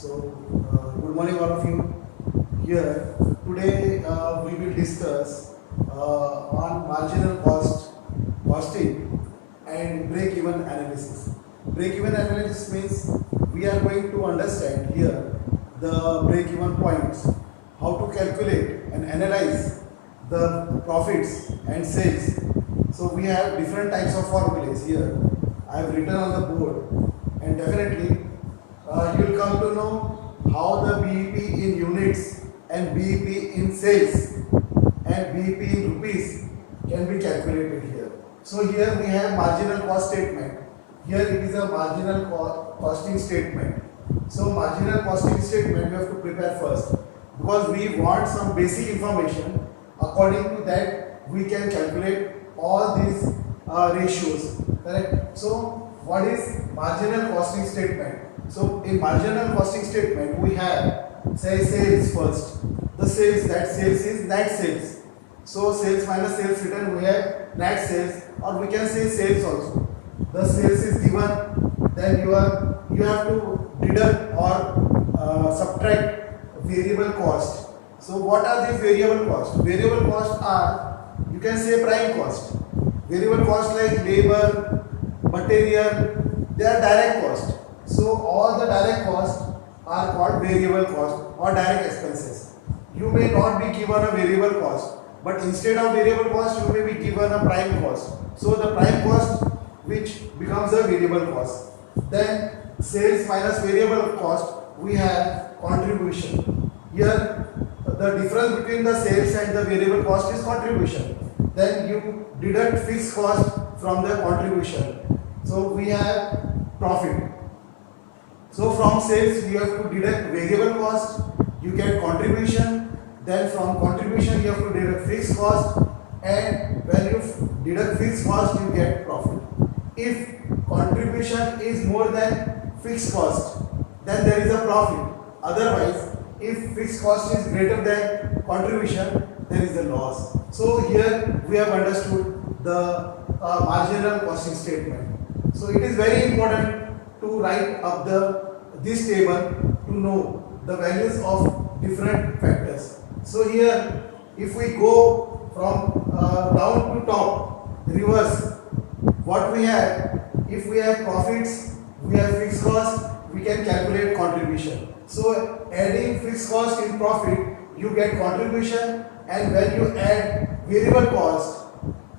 Good morning, all of you. Here today we will discuss on marginal costing, and break-even analysis. Break-even analysis means we are going to understand here the break-even points, how to calculate and analyze the profits and sales. So we have different types of formulas here. I have written on the board, and definitely you will come to know how the BEP in units and BEP in sales and BEP in rupees can be calculated here. So here we have marginal cost statement. Here it is a marginal costing statement. So marginal costing statement we have to prepare first, because we want some basic information. According to that we can calculate all these ratios, correct? So what is marginal costing statement? So in marginal costing statement we have, say, sales first. The sales, that sales is net sales. So sales minus sales return, we have net sales, or we can say sales also. The sales is given, then you have to deduct or subtract variable cost. So what are these variable costs? Variable costs are, you can say, prime cost. Variable cost like labor, material, they are direct cost. So all the direct costs are called variable cost or direct expenses. You may not be given a variable cost, but instead of variable cost you may be given a prime cost. So the prime cost which becomes a variable cost. Then sales minus variable cost, we have contribution. Here the difference between the sales and the variable cost is contribution. Then you deduct fixed cost from the contribution. So we have profit. So from sales you have to deduct variable cost, you get contribution. Then from contribution you have to deduct fixed cost, and when you deduct fixed cost you get profit. If contribution is more than fixed cost, then there is a profit. Otherwise, if fixed cost is greater than contribution, there is a loss. So here we have understood the marginal costing statement. So it is very important to write up this table to know the values of different factors. So here, if we go from down to top, reverse, what we have, if we have profits, we have fixed cost, we can calculate contribution. So adding fixed cost in profit, you get contribution, and when you add variable cost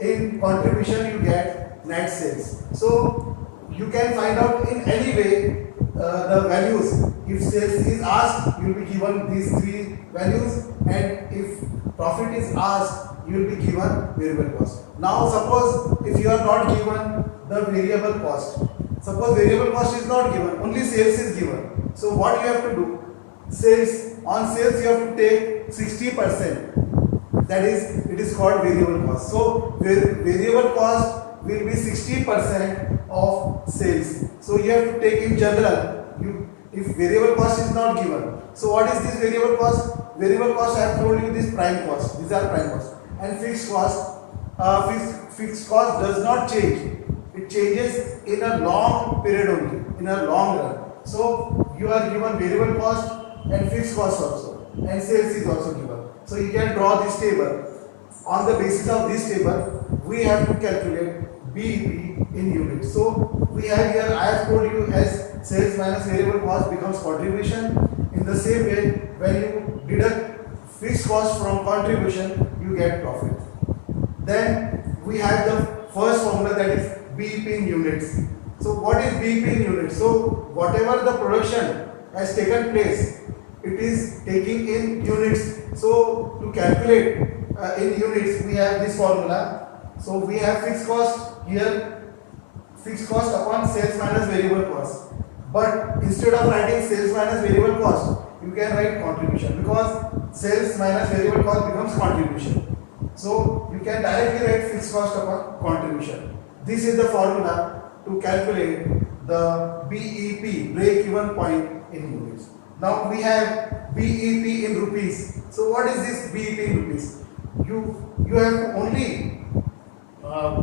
in contribution, you get net sales. So you can find out in any way the values. If sales is asked, you will be given these three values, and if profit is asked, you will be given variable cost. Now suppose if you are not given the variable cost, suppose variable cost is not given, only sales is given. So what you have to do? On sales you have to take 60%. That is, it is called variable cost. So variable cost will be 60% of sales. So you have to take in general, if variable cost is not given. So what is this variable cost? Variable cost, I have told you, this prime cost. These are prime cost. And fixed cost, fixed cost does not change. It changes in a long period only, in a long run. So you are given variable cost and fixed cost also, and sales is also given. So you can draw this table. On the basis of this table, we have to calculate BEP in units. So we have here, I have told you, as sales minus variable cost becomes contribution. In the same way, when you deduct fixed cost from contribution, you get profit. Then we have the first formula, that is BEP in units. So what is BEP in units? So whatever the production has taken place, it is taking in units. So to calculate in units, we have this formula. So we have fixed cost here, fixed cost upon sales minus variable cost. But instead of writing sales minus variable cost, you can write contribution, because sales minus variable cost becomes contribution. So you can directly write fixed cost upon contribution. This is the formula to calculate the BEP, break-even point, in units. Now we have BEP in rupees. So what is this BEP in rupees? You have to only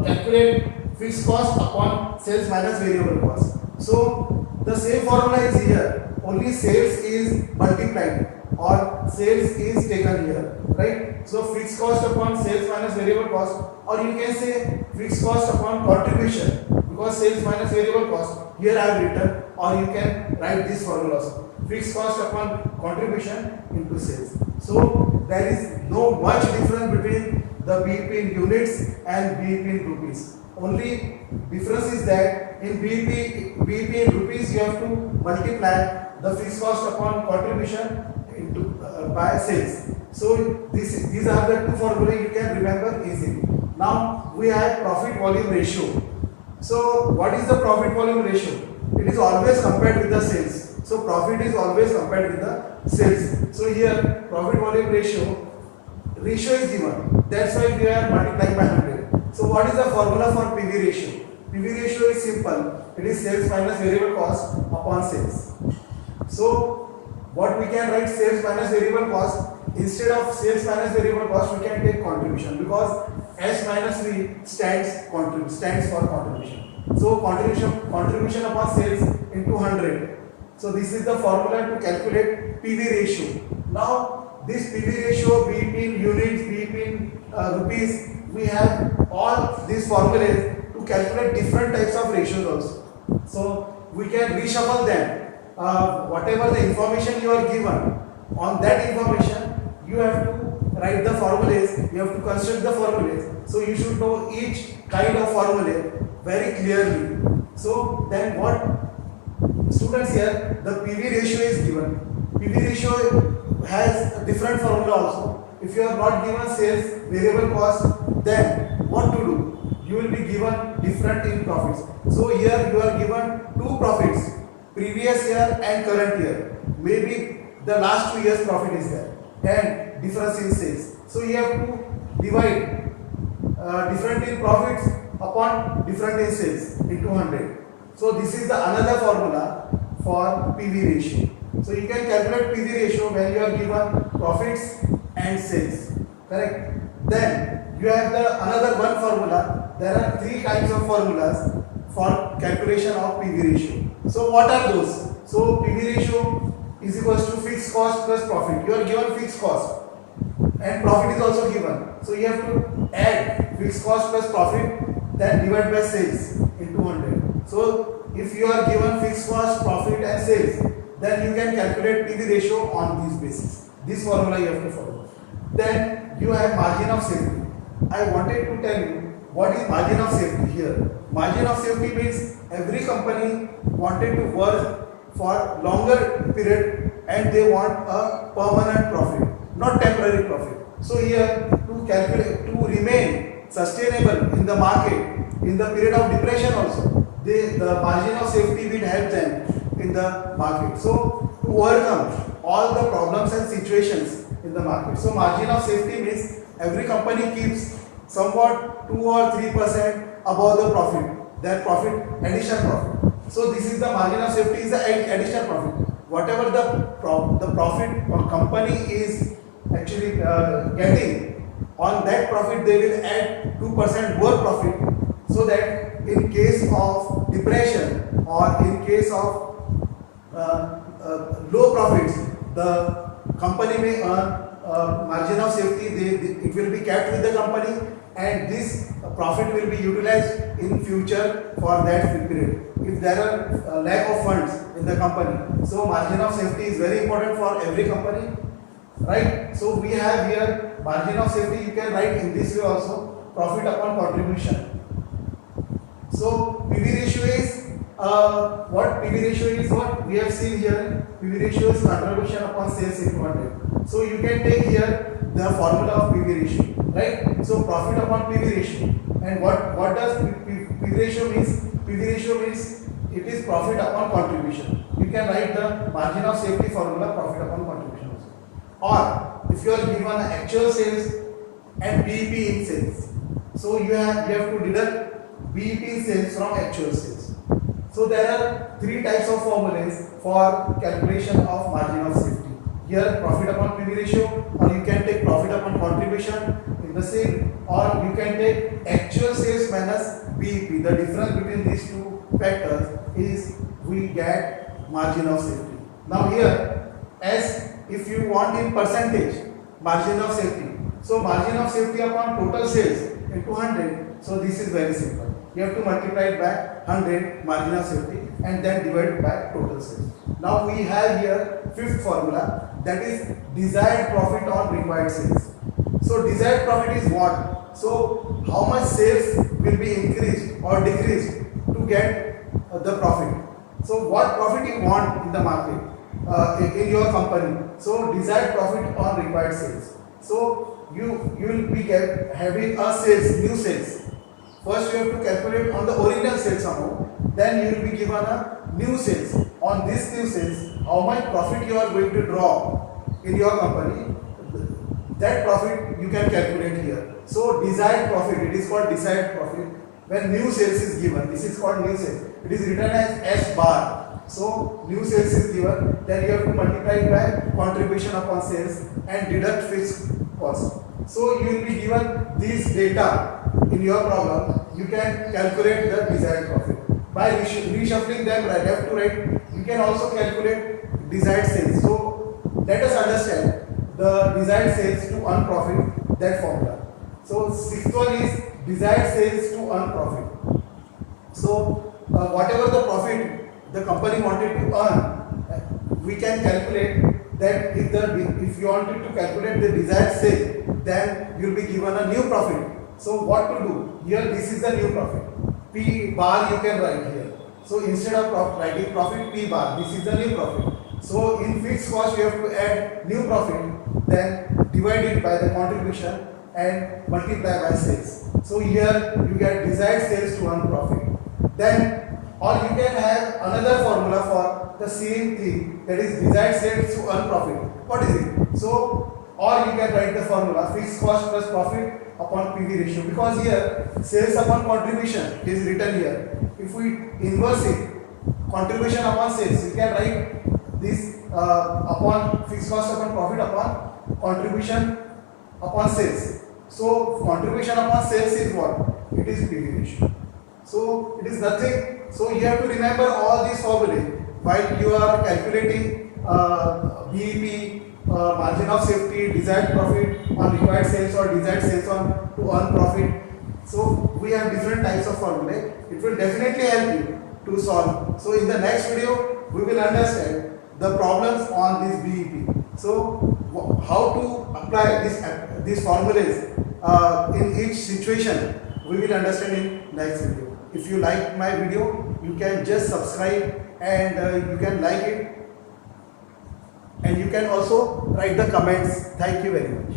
calculate fixed cost upon sales minus variable cost. So the same formula is here, only sales is multiplied or sales is taken here, right? So fixed cost upon sales minus variable cost, or you can say fixed cost upon contribution, because sales minus variable cost here I have written, or you can write this formula also, fixed cost upon contribution into sales. So there is no much difference between the BEP in units and BEP in rupees. Only difference is that in BEP in rupees you have to multiply the fixed cost upon contribution into by sales. So these are the two formulas you can remember easily. Now we have profit volume ratio. So what is the profit volume ratio? It is always compared with the sales. So profit is always compared with the sales. So here profit volume ratio is given. That's why we are multiplying by 100. So what is the formula for PV ratio? PV ratio is simple. It is sales minus variable cost upon sales. So what we can write, sales minus variable cost. Instead of sales minus variable cost, we can take contribution, because S minus V stands for contribution. So contribution upon sales into 100. So this is the formula to calculate PV ratio. Now this PV ratio, BEP in units, BEP in rupees, we have all these formulas to calculate different types of ratios also. So we can reshuffle them. Whatever the information you are given, on that information you have to write the formulas, you have to construct the formulas. So you should know each kind of formula very clearly. So then what, students, here the PV ratio is given. PV ratio has a different formula also. If you are not given sales variable cost, then what to do? You will be given different in profits. So here you are given two profits, previous year and current year. Maybe the last 2 years profit is there and difference in sales. So you have to divide different in profits upon different in sales into 100. So this is the another formula for PV ratio. So you can calculate PV ratio when you are given profits and sales, correct? Then you have the another one formula. There are three kinds of formulas for calculation of PV ratio. So what are those? So PV ratio is equals to fixed cost plus profit. You are given fixed cost and profit is also given. So you have to add fixed cost plus profit, then divide by sales into 100. So if you are given fixed cost, profit and sales, then you can calculate PV ratio on this basis. This formula you have to follow. Then you have margin of safety. I wanted to tell you what is margin of safety here. Margin of safety means every company wanted to work for longer period and they want a permanent profit, not temporary profit. So here to calculate, to remain sustainable in the market in the period of depression also, the margin of safety will help them in the market. So to overcome all the problems and situations in the market. So margin of safety means every company keeps somewhat 2 or 3% above the profit, their profit, additional profit. So this is the margin of safety, is the additional profit. Whatever the profit or company is actually getting, on that profit they will add 2% more profit, so that in case of depression or in case of low profits, the company may earn margin of safety. It will be kept with the company, and this profit will be utilized in future for that period if there are lack of funds in the company. So margin of safety is very important for every company, right? So we have here margin of safety. You can write in this way also, profit upon contribution. So PV ratio is what PV ratio is, what we have seen here. PV ratio is contribution upon sales into 100. So you can take here the formula of PV ratio, right? So profit upon PV ratio. And what does PV ratio means? PV ratio means it is profit upon contribution. You can write the margin of safety formula, profit upon contribution also. Or if you are given actual sales and BEP in sales, so you have to deduct BEP in sales from actual sales. So there are three types of formulas for calculation of margin of safety. Here profit upon PV ratio, or you can take profit upon contribution in the same, or you can take actual sales minus BEP. The difference between these two factors is we get margin of safety. Now here, as if you want in percentage, margin of safety. So margin of safety upon total sales into 100. So this is very simple. You have to multiply it by 100 margin of safety and then divide by total sales. Now we have here fifth formula, that is desired profit on required sales. So desired profit is what? So how much sales will be increased or decreased to get the profit. So what profit you want in the market, in your company. So desired profit on required sales. So you will be having a sales, new sales. First you have to calculate on the original sales amount, then you will be given a new sales. On this new sales, how much profit you are going to draw in your company, that profit you can calculate here. So desired profit, it is called desired profit. When new sales is given, this is called new sales. It is written as S bar. So new sales is given, then you have to multiply by contribution upon sales and deduct fixed cost. So you will be given these data in your problem. You can calculate the desired profit. By reshuffling them right left to right, you can also calculate desired sales. So let us understand the desired sales to earn profit, that formula. So sixth one is desired sales to earn profit. So whatever the profit the company wanted to earn, we can calculate that if you wanted to calculate the desired sale, then you will be given a new profit. So what to do? Here this is the new profit. P bar you can write here. So instead of writing profit P bar, this is the new profit. So in fixed cost you have to add new profit, then divide it by the contribution and multiply by sales. So here you get desired sales to earn profit. Then or you can have another formula for the same thing, that is desired sales to earn profit. What is it? So or you can write the formula fixed cost plus profit upon PV ratio, because here sales upon contribution is written here. If we inverse it, contribution upon sales, we can write this upon fixed cost upon profit upon contribution upon sales. So contribution upon sales is what? It is PV ratio. So it is nothing. So you have to remember all these formulae while you are calculating BEP, margin of safety, desired profit on required sales or desired sales on to earn profit. So we have different types of formulae. It will definitely help you to solve. So in the next video, we will understand the problems on this BEP. So how to apply these formulas in each situation, we will understand in next video. If you like my video, you can just subscribe and you can like it, and you can also write the comments. Thank you very much.